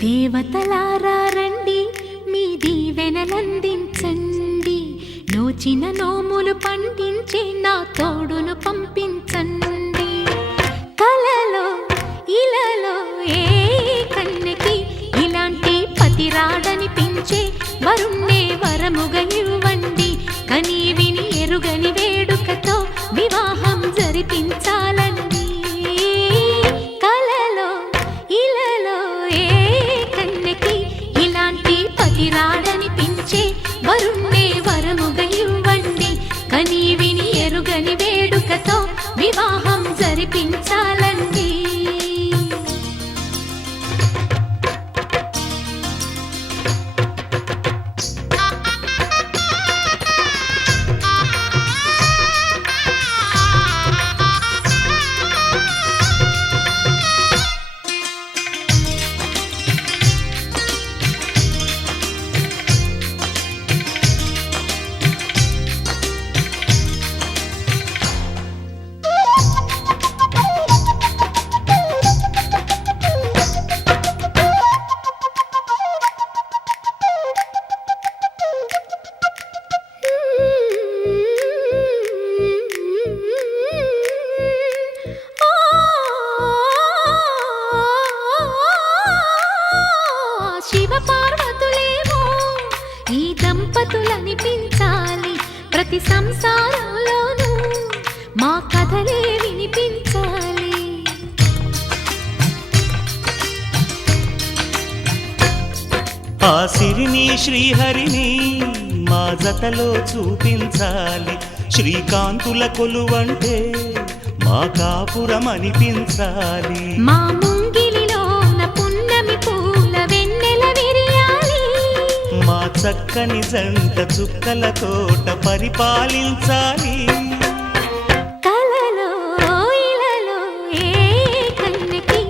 దేవతలారా రండి, మీ దీవెనలందించండి. నోచిన నోములు పండించే నా తోడును పంపించండి. కలలో ఇలలో ఏ కన్నెకి ఇలాంటి పతి రాడనిపించే వరుణ్ణే వరముగా ఇవ్వండి. కని విని ఎరుగని వేడుకతో వివాహం జరిపించాలండి. కలలో ఇలలో ఏ కన్నెకి ఇలాంటి పతి రాడనిపించే వరుణ్ణే వరముగా ఇవ్వండి. కని విని ఎరుగని వేడుకతో వివాహం జరిపించాలండి. శివ పార్వతులేమో ఈ దంపతులనిపించాలి. ప్రతి సంసారంలోనూ మా కథలే వినిపించాలి. ఆ సిరిని శ్రీహరిని మా జతలో చూపించాలి. శ్రీకాంతుల కొలువంటే మా కాపురం అనిపించాలి. మా ముంగిలిలోన పున్నమి పూల వెన్నెల విరియాలి. మా చక్కని జంట చుక్కల తోట పరిపాలించాలి. కలలో ఇలలో ఏ కన్నెకి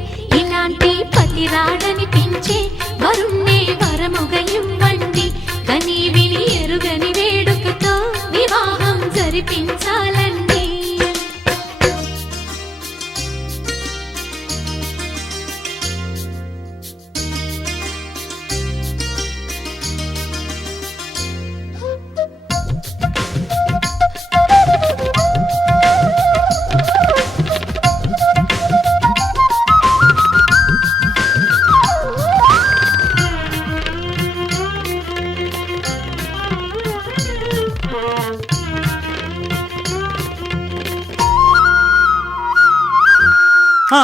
ఇలాంటి పతి రాడనిపించే వరుణ్ణే వరముగా ఇవ్వండి. కని విని ఎరుగని వేడుకతో వివాహం జరిపించాలండి. ఆ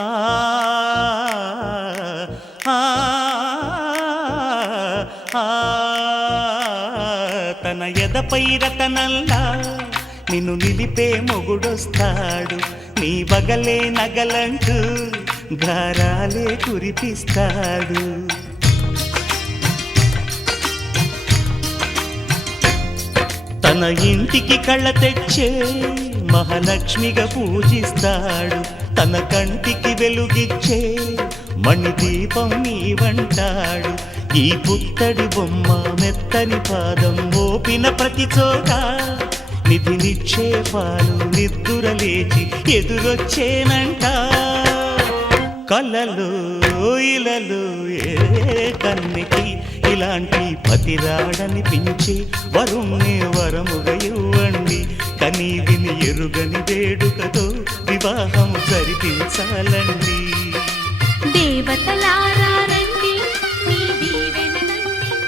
ఆ ఆ తన ఎదపై రతనల్లా నిన్ను నిలిపే మొగుడొస్తాడు. నీ వగలే నగలంటూ గారాలే కురిపిస్తాడు. తన ఇంటికి కళ్ళ తెచ్చే మహాలక్ష్మిగా పూజిస్తాడు. తన కంటికి వెలుగిచ్చే మణిదీపం నీవంటాడు. ఈ పుత్తడి బొమ్మ మెత్తని పాదం మోపిన ప్రతి చోట నిధి నిక్షేపాలు నిద్దురలేచి ఎదురొచ్చేనంట. కలలో ఇలలో ఏ కన్నెకి ఇలాంటి పతి రాడనిపించి వరుణ్ణే వరముగా ఇవ్వండి. కని విని ఎరుగని వేడుకతో వివాహం జరిపించాలండి. దేవతలారా రండి, మీ దీవెనలందించండి.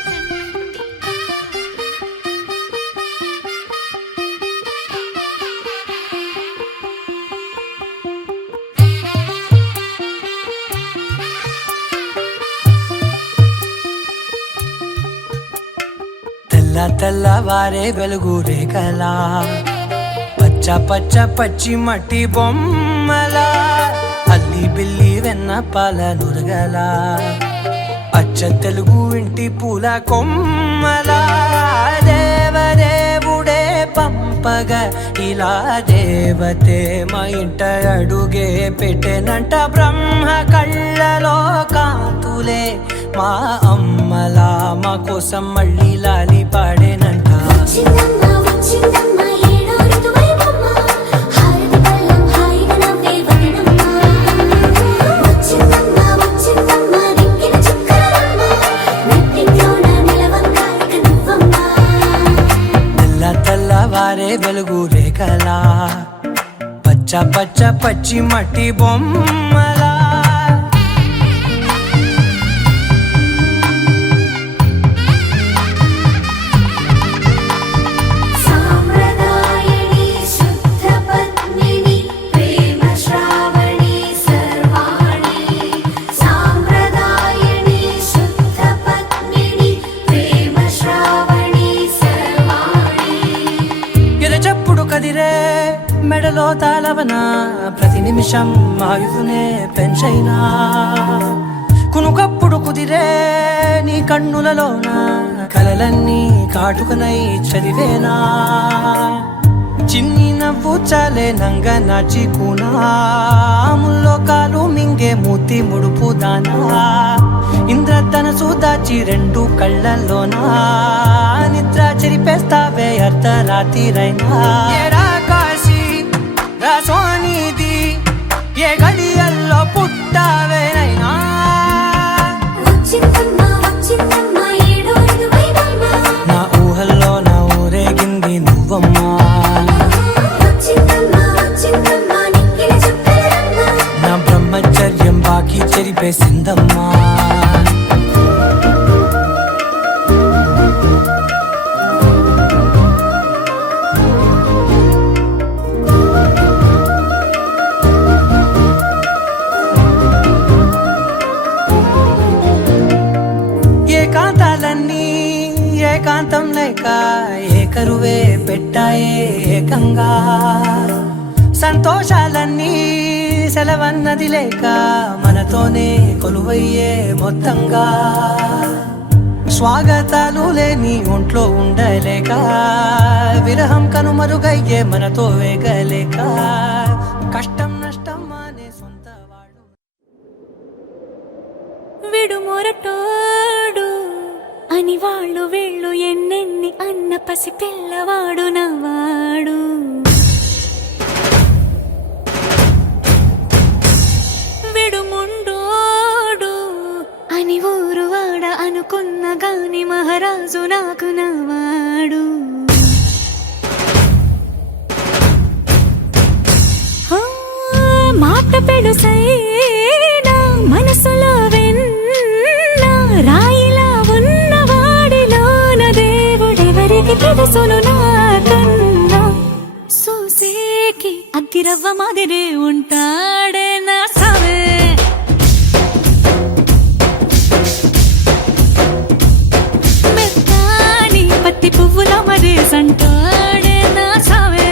తెల్ల తెల్లవారే వెలుగు రేఖలా పచ్చ పచ్చ పచ్చి మట్టి బొమ్మలా అల్లి బిల్లి వెన్న పాల నురగలా అచ్చ తెలుగు ఇంటి పూల కొమ్మలా దేవదేవుడే పంపగా ఇలా దేవతే మా ఇంట అడుగే పెట్టెనంట. బ్రహ్మ కళ్ళలో కాంతులే మా అమ్మలా మా కోసం మళ్ళీ లాలి పాడేనంట. వచ్చిందమ్మ పచ్చ పచ్చ పచ్చి మట్టి బొమ్మలా సాంప్రదాయని శుద్ధ పద్మిని ప్రేమ శ్రావణి సర్వాణి సాంప్రదాయని శుద్ధ పద్మిని ప్రేమ శ్రావణి సర్వాణి ఎరచప్పుడు కదిరే మెడలో తాళవన ప్రతి నిమిషం ఆయుధునే పెంచైనా కునుకప్పుడు కుదిరే నీ కన్నులలోన కలలన్నీ కాటుకనై చదివేనా చిన్ని నవ్వు చాలే నంగ నాచి కూనాముల్లో కాలు మింగే మూతి ముడుపు దానా ఇంద్రధనసు దాచి రెండు కళ్ళల్లోనా నిద్ర చెరిపేస్తావే అర్ధరాత్రిరైనా ఏరా కాశీ రా సోనిది ఏ గడియల్లో పుట్టావేనైనా వచ్చిందమ్మా వచ్చిందమ్మా ఏడో ఇరువైనమ్మా నా ఊహల్లో నా ఊరేగింది నువ్వమ్మా వచ్చిందమ్మా వచ్చిందమ్మా నిక్కిన చుక్కలమ్మా నా బ్రహ్మచర్యం బాకీ చెరిపేసిందమ్మా ఏకాంతాలన్నీ ఏకాంతం లేక ఏకరువే పెట్టాయే ఏకంగా సంతోషాలన్నీ సెలవన్నది లేక మనతోనే కొలువయ్యే మొత్తంగా స్వాగతాలు లేని ఒంట్లో ఉండలేక విరహం కనుమరుగయ్యే మనతో వేగలేక కష్టం నష్టం అనే సొంత వాడు విడుమొరటోడు అని వాళ్ళు వీళ్ళు ఎన్నెన్ని అన్న పసి పిల్లవాడు నవాడు విడుముండోడు అని ఊరు వాడ అనుకున్న గాని మహారాజు నాకు నవాడు మాట పెడుసైనా మనసులో వెన్న రాయిలా ఉన్నవాడిలోన దేవుడెవరికి తెలుసును నాకన్నా సూసేకి అగ్గిరవ్వ మాదిరే ఉంటాడే నా సవే మెత్తాని పత్తి పువ్వుల మరే సంటాడే నా సవే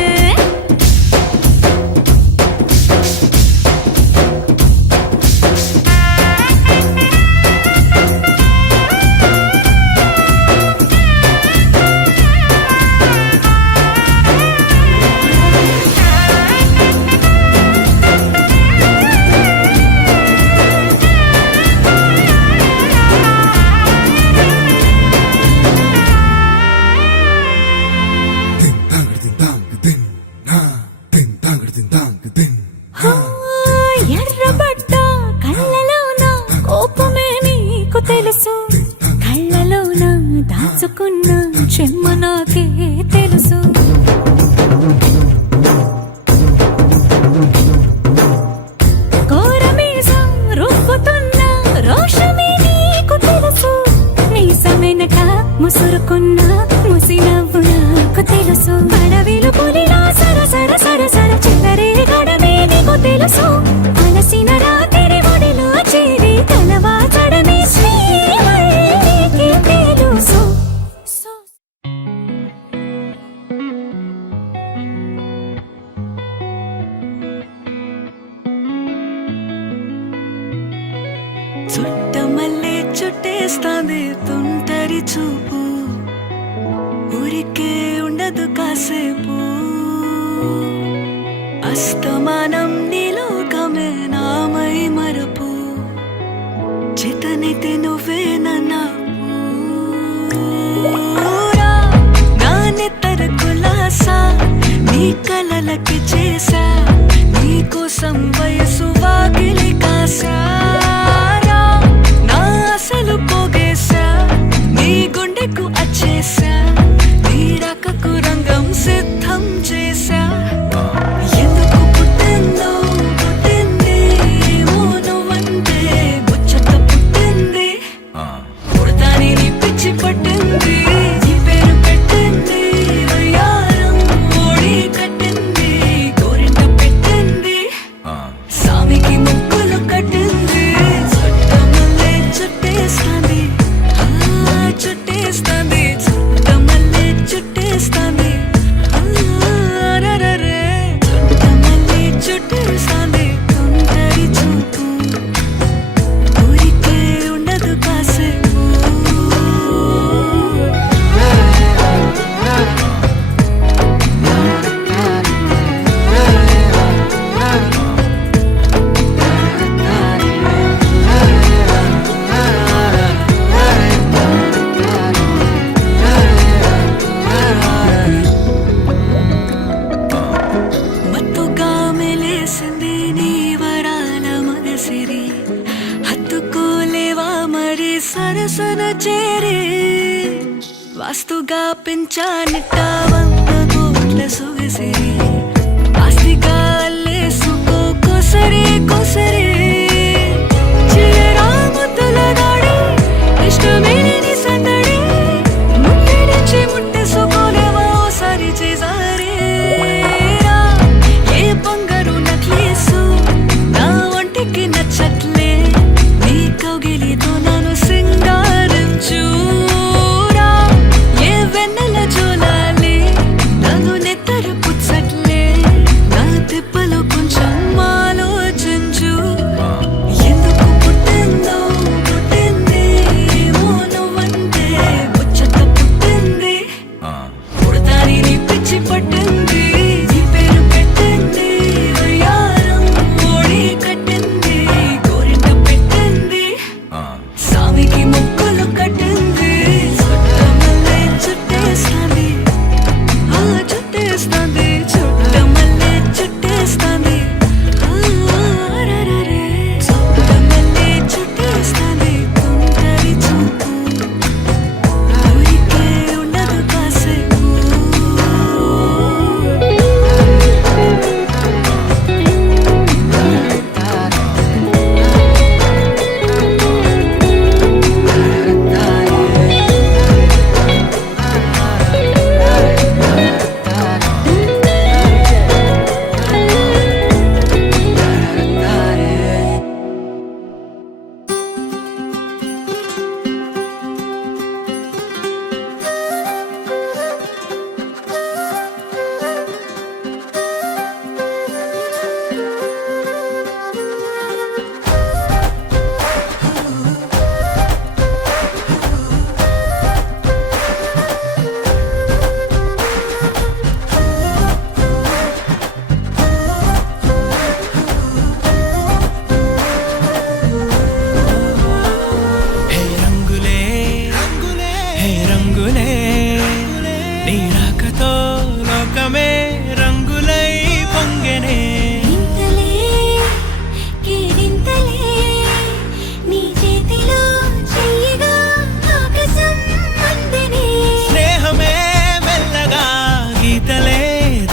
ఎర్రబడ్డ కళ్ళలోన కోపమే నీకు తెలుసు కళ్ళలోన దాచుకున్న చెమ్మ నాకే తెలుసు కోరమీసం రుబ్బుతున్న రోషమే నీకు తెలుసు మీసమెనక ముసురుకున్న ముసి నవ్వు నాకు తెలుసు అడవిలు పులిలా సర సర సర సర చివరే గడమే నీకు తెలుసు అలసిన రాత్రి ఒడిలో చేరి తలవాచడమే శ్రీవల్లికి తెలుసు చుట్టమల్లే చుట్టేస్తాంది తుంటరి చూపు ఊరికే ఉండదు కాసేపు అస్తమానం నీలోకమే నామై మరపు చేతనైతే నువ్వే నన్నా నా నెత్తర కులాసా నీ కలలకి చేసా నీ కోసం వయసు వాకిలి కాసా నా అసలు పోగేసా నీ గుండెకు అచ్చేసా నీ రకకు రంగం సిద్ధం చేసా ఎందుకు పుట్టే మనసున చేరి వాస్తుగా పెంచానిట్ట 100 కోట్ల సొగసి ఆస్తిగా అల్లేసుకో కొసరి కొసరి చిరరాముతుల దాడి ఇష్టమేని సందడి ముట్టడిచి ముట్టేసుకోలేవా ఓసారి చేసారే ఏ బంగారు నక్లీసు నా ఒంటికి నచ్చట్లే నీ కౌగిలితో నన్ను సింగారించురా ఏ వెన్నెల జోలాలి నన్ను నెత్తర పుచ్చట్లే నా తిప్పలు కొంచెం ఆలోచించు ఎందుకు పుట్టిందో పుట్టింది ఏమో నువ్వంటే ముచ్చట పుట్టింది పుడతాని నీ పిచ్చి పట్టింది నీ పేరు పెట్టింది వయ్యారం ఓడి కట్టింది గోరింట పెట్టింది సామికి ముక్కులు కట్టింది చుట్టమల్లే చుట్టేస్తాంది ఆ చుట్టేస్తాంది చుట్టమల్లే చుట్టేస్తాంది రరరే చుట్టమల్లే చుట్టేస్తాంది తుంటరి చూపు ఊరికే ఉండదు కాసేపు హే రంగులే హే రంగులే నీ రాకతో లోకమే రంగులై పొంగెనే ఇంతలే కేరింతలే నీ చేతిలో చెయ్యగా ఆకాశం అందనే స్నేహమే మెల్లగా గీతలే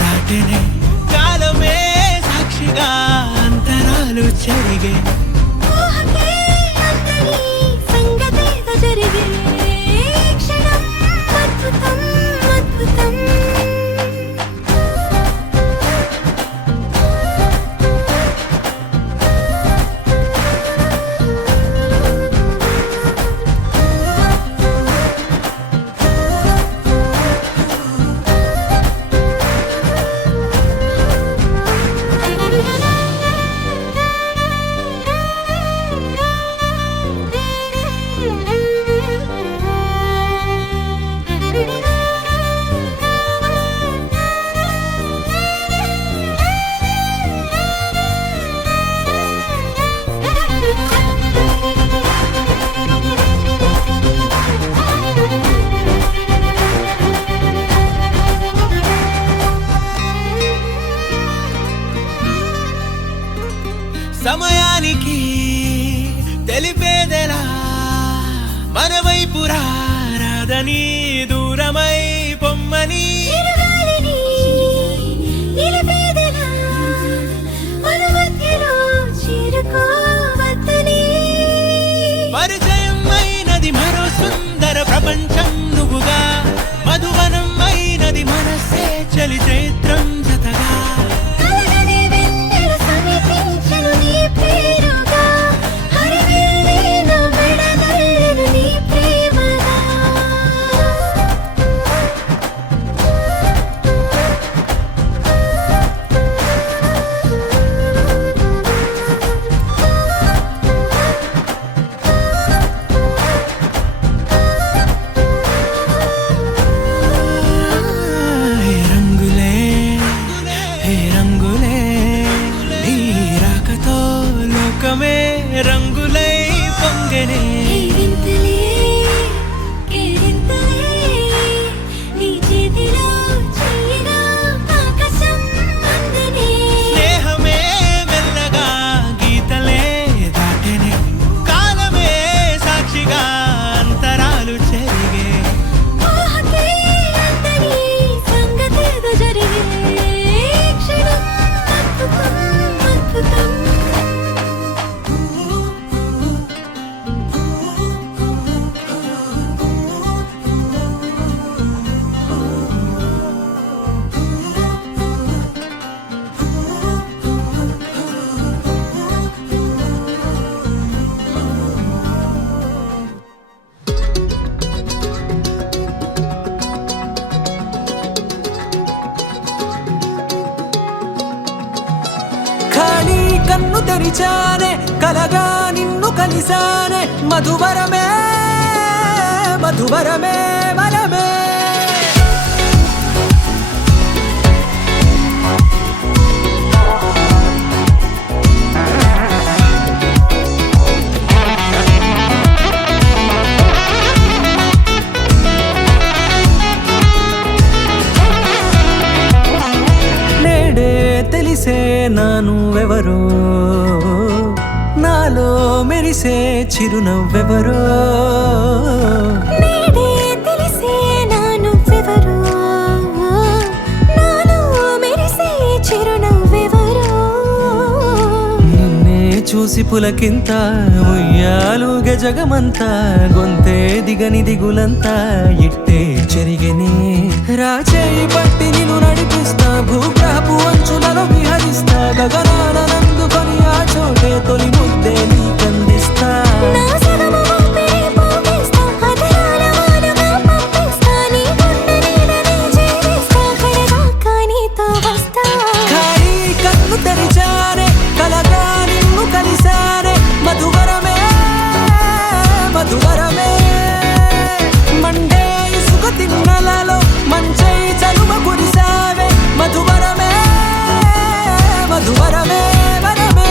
దాటెనే కాలమే సాక్షిగా అంతరాలు చెరిగే ఊహకే అంతని సంగతేదో జరిగే క్షణం అద్భుతం అద్భుతం సమయానికి తెలిపేదెలా మన వైపు రాదని దూరమై పొమ్మని చిరుగాలిని నిలిపేదెలా మన మధ్యలో చేరుకోవద్దని పరిచయం అయినది మరో సుందర ప్రపంచం నువ్వుగా మధువనం అయినది మనసే చలి చైత్రం జతగా కలగని వెన్నెల సమీపించెను నీ పేరుగా హరివిల్లే నా మెడదల్లెను నీ ప్రేమగా హే రంగులే హే రంగులే నీ రాకతో లోకమే రంగులై పొంగెనే కేరింతలే కేరింతలే నీ చేతిలో చెయ్యగా ఆకాశం అందనే స్నేహమే మెల్లగా గీతలే దాటెనే కాలమే సాక్షిగా తెరిచానే కలగా నిన్ను కలిసానే మధువరమే మధువరమే వరమే తెలిసే నానువెవరో నాలో మెరిసే చిరునవ్వెవరో నేడే తెలిసే నానువెవరో నాలో మెరిసే చిరునవ్వెవరో నిన్నే చూసి పులకింత ఉయ్యాలుగ జగమంతా గొంతే దిగని దిగులంతా ఇట్టే చెరిగనే రాచేయి పట్టి నిన్ను నడిపిస్తా భూగ్రహపు అంచులలో విహరిస్తా గగనాన నందుకొని ఆ చోటే తొలి ముద్దే నీకందిస్తా నా సగము ఊపిరి పోగేస్తా హృదయాల వానగా పంపిస్తా నీ గుండె నీడనే జీవిస్తా కడదాకా నీతో వస్తా ఖాళీ కన్ను తెరిచానే కలగా నిన్ను కలిసానే మధువరమే మధువరమే మండే ఇసుక తిన్నలలో మంచై చలువ కురిసావే మధువరమే మధువరమే వరమే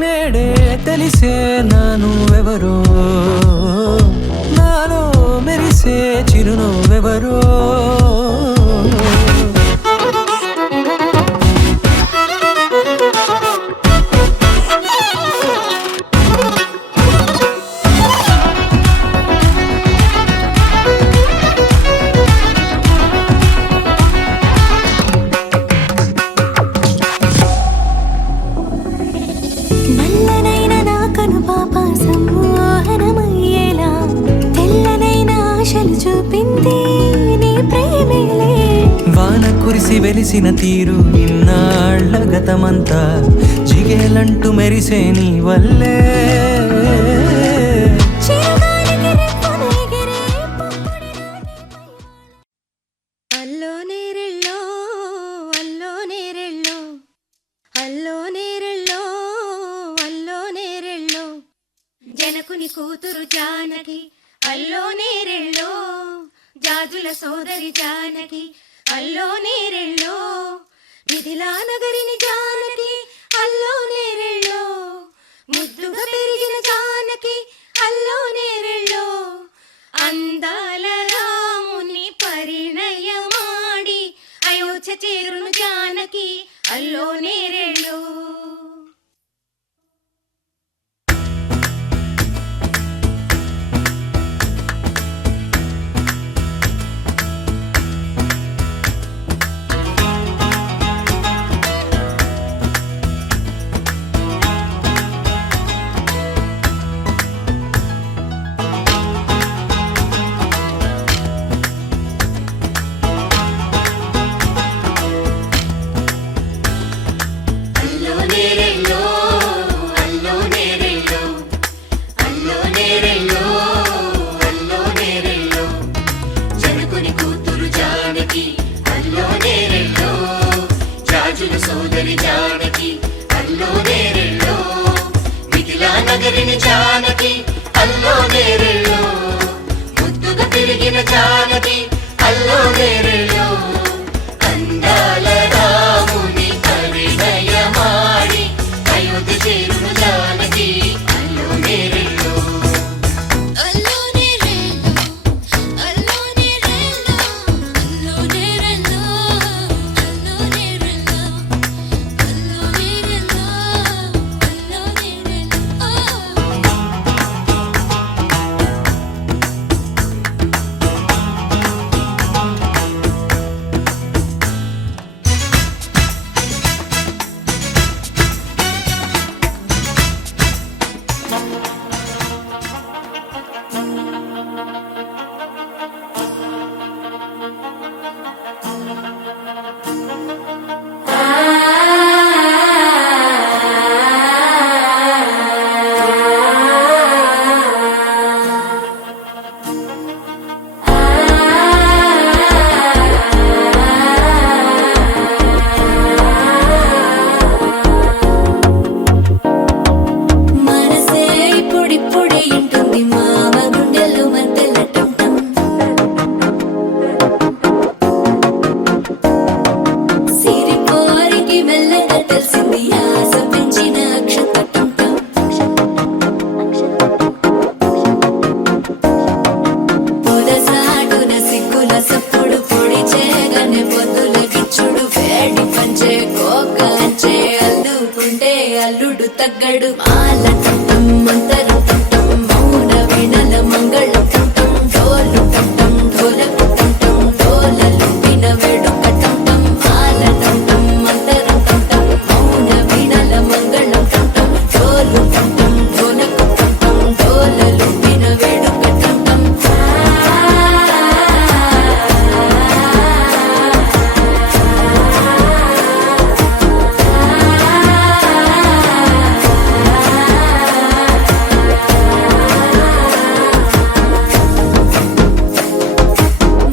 నేడే తెలిసే నానువెవరో నాలో మెరిసే చిరునవ్వెవరో నల్లనైన నా కనుపాప సమ్మోహనమయ్యేలా తెల్లనైన ఆశలు చూపింది నీ ప్రేమేలే వాన కురిసి వెలిసిన తీరు ఇన్నాళ్ళ గతమంతా జిగేలంటూ మెరిసే నీ వల్లే చిరుగాలికి రెప్పన ఎగిరే పొప్పడిన అల్లో నేరెళ్ళో అల్లో నేరెళ్ళో అల్లో నేరెళ్ళో అల్లో నేరెళ్ళో జనకుని కూతురు జానకి అల్లో నేరెళ్ళో జాజుల సోదరి జానకి అల్లో నేరెళ్ళో మిథిలా నగరిని జానకి అల్లో నేరెళ్ళో ముద్దుగా పెరిగిన జానకి అల్లో నేరెళ్ళో అందాల రాముని పరిణయమాడి అయోధ్య చేరును జానకి అల్లో నేరెళ్ళో సోదరి జానకి అల్లో నేరెళ్ళో మిథిలా నగరిని జానకి అల్లో నేరెళ్ళో ముద్దుగా పెరిగిన జానకి అల్లో నేరెళ్ళో అందాల రాముని పరిణయమాడి అయోధ్య చేరును జానకి అల్లో నేరెళ్ళో ముద్దుల సప్పుడు పొడి చేయగానే పొద్దుల గిచ్చుడు వేడి పంచే కోకంచే అల్లుకుంటే అల్లుడు తగ్గడు మాల టం మంతరం టం మౌన వినల మంగళం టం డోలు టం ఢోలకు టం డోలలు విన వేడుక టం మాల టం మంతరం టం మౌన వినల మంగళం టం డోలు టం ఢోలకు టం డోలలు విన వేడుక టం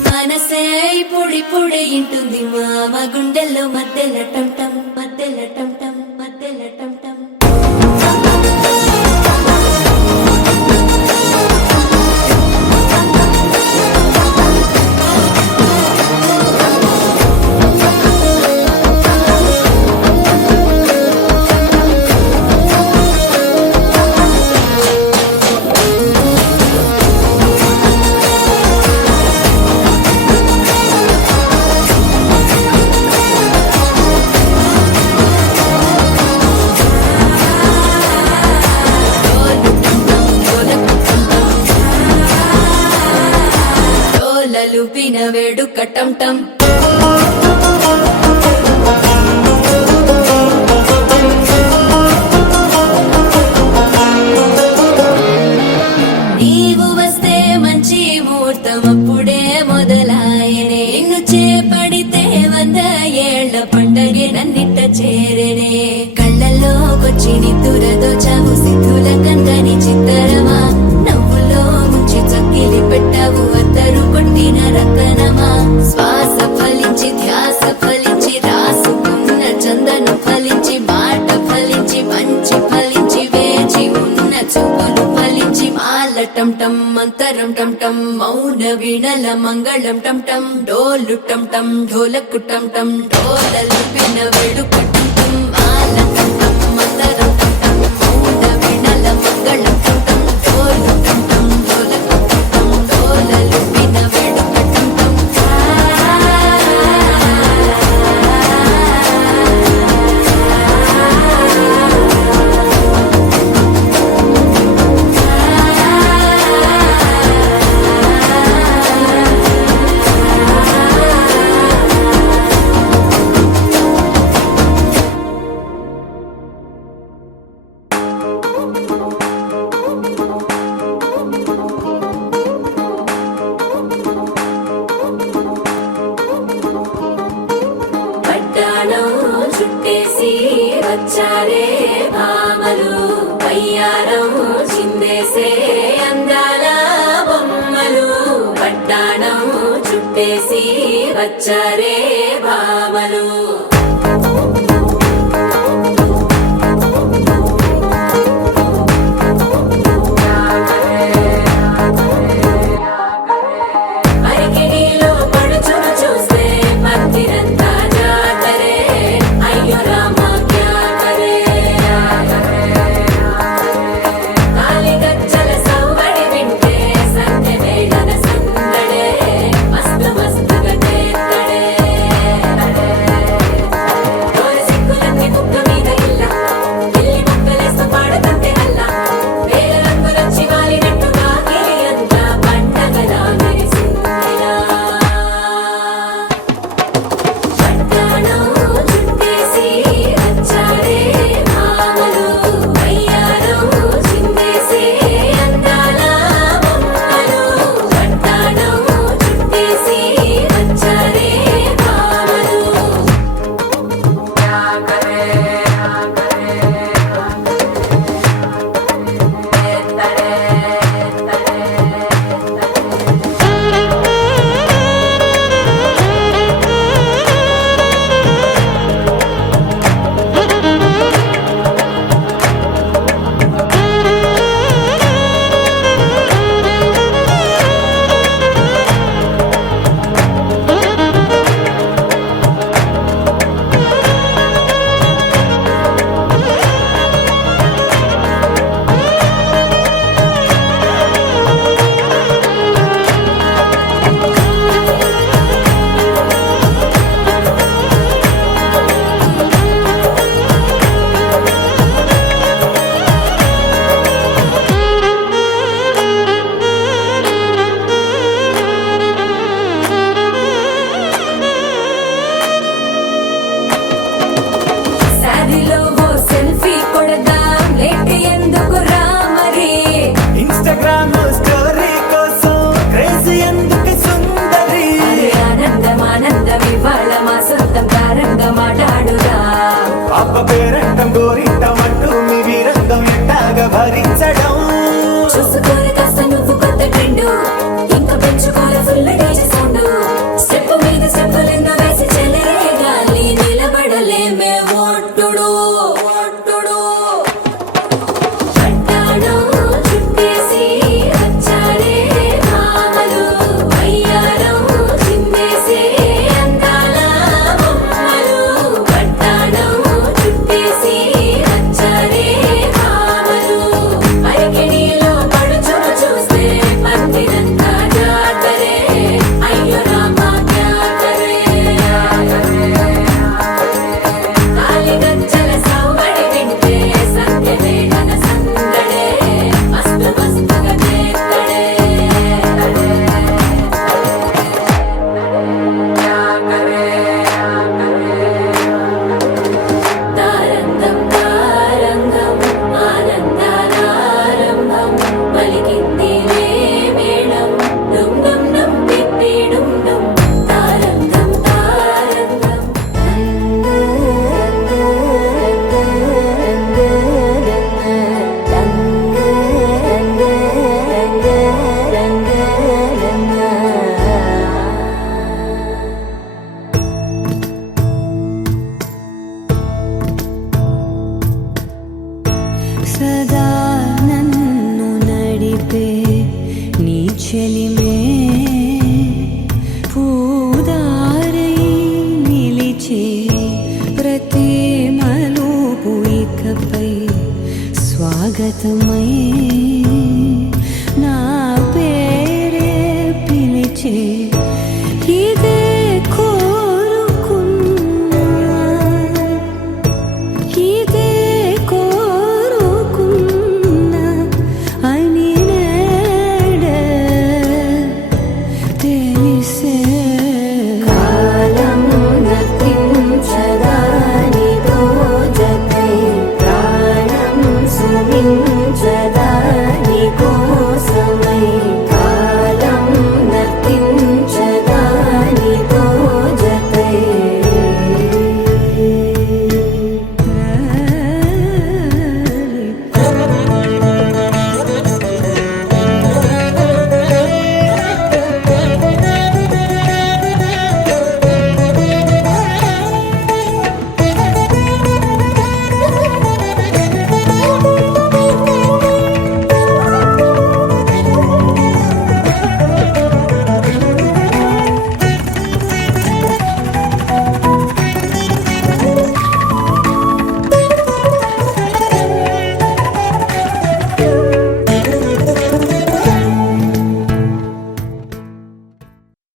మనసే పొడి పొడి ఇంటుంది మామ గుండెల్లో మధ్యల టం టం మధ్యల టం టం మధ్యల టం టం డోలలు విన వేడుక టం టం నీవు వస్తే మంచి ముహూర్తం అప్పుడే మొదలాయనే నిన్ను చేపడితే 100 ఏళ్ల పండగే నన్నిట్ట చేరనే కళ్ళల్లోకొచ్చి నిద్దురదోచావు సిద్ధుల కందని చిత్తరమా నవ్వులో ముంచి చక్కిలి పెట్టావు అద్దరు కొట్టిన రతనమా శ్వాస ఫలించి ధ్యాస ఫలించి రాసుకున్న చందను ఫలించి మాట ఫలించి మంచి ఫలించి వేచి ఉన్న చూపులు ఫలించి మాల టం టం మంతరం టం టం మౌన వీణల మంగళం టం టం డోలు టం టం ఢోలకు టం టం డోలలు విన వేడుక టం టం మాల టం టం మంతరం టం టం మౌన వీణల మంగళం టం టం డోలు టం టం ఢోలకు టం టం డోలలు విన వేడుక టం టం పట్టాణం చుట్టేసి వచ్చారే భామలు పయ్యారం చిందేసే అందాల బొమ్మలు పట్టాణం చుట్టేసి వచ్చారే భామలు అరికిడిలో పడుచును చూస్తే పత్తిరంతా జాతరే అయ్యో రామ క్యా కరే కాలిగజ్జల సవ్వడి వింటే సంధ్య వేళన సందడే మస్తు మస్తుగా చేత్తడే ఫుల్ డీజే సౌండ్ స్టెప్ మీద స్టెప్పులెన్నో వేసి చెలే గాలి నిలబడలేమే ఒట్టుడు ఒట్టుడు పట్టాణం చుట్టేసి వచ్చారే మామలు అయ్యారం చిందేసే అందాల బొమ్మలు పట్టాణం చుట్టేసి వచ్చారే మామలు అరకెడిలో పడుచును చూస్తే పత్తినంతా జాతరే అయ్యో రామా క్యా కరే కాలిగజ్జల సౌవడి వింటే సత్యమే ఘన సందడే మస్తు మస్తుగా చేస్తడే తారంగం తారంగం ఆనందానారంభం పలికింది మేళం డుమ్ డుమ్ డుమ్ తిప్పి డుమ్ డుమ్ తారంగం తారంగం సదా నన్ను నడిపే నీ చెలిమే పూదారై నిలిచే ప్రతి మలుపు ఇకపై స్వాగతమై నా పేరే పిలిచే ఇదే కోరుకున్నా ఇదే కోరుకున్నా అని నేడే తెలిసే